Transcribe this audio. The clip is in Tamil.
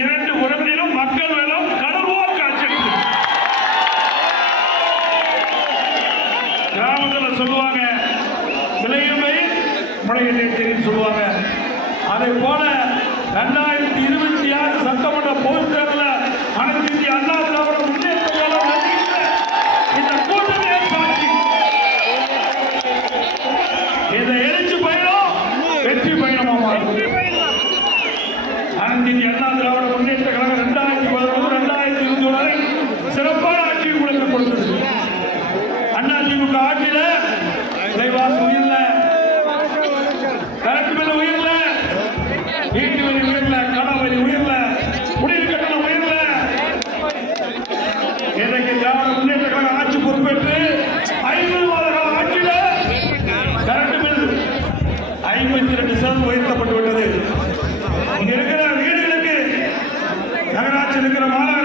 இரண்டு உறவிலும் மக்கள் வெள்ளம் கடல்வோர் காட்சியளித்து கிராமத்தில் சொல்லுவாங்க விளையுமை முளையிலேன்னு சொல்லுவாங்க. அதே போல 2026 சட்டமன்ற பொதுத் தேர்தலில் அனைத்து இந்திய அண்ணா திராவிட முன்னேற்ற கழகம் இந்த கூட்டணியை சாட்சி. இந்த எழுச்சி பயணம் வெற்றி பயணமா அனைத்து இந்திய அண்ணா திராவிட முன்னேற்ற கழகம் 2011 2021 வரை சிறப்பான ஆட்சி உங்களுக்கு கொடுத்தது. அண்ணா திமுக ஆட்சியில விலைவாசி உயர்ல, கரண்ட் பில் உயர்ல, வீட்டு வரி உயர்ல, கடன் வரி உயர்ல, குடிநீர் கட்டணம் உயர்ல. இன்றைக்கு திராவிட முன்னேற்ற கழகம் ஆட்சி பொறுப்பேற்று 50 மாத கால ஆட்சியில கரண்ட் பில் 52% உயர்த்தப்பட்டு விட்டது. இங்க இருக்கிற வீடுகளுக்கு நகராட்சி இருக்கிற மாநகராட்சி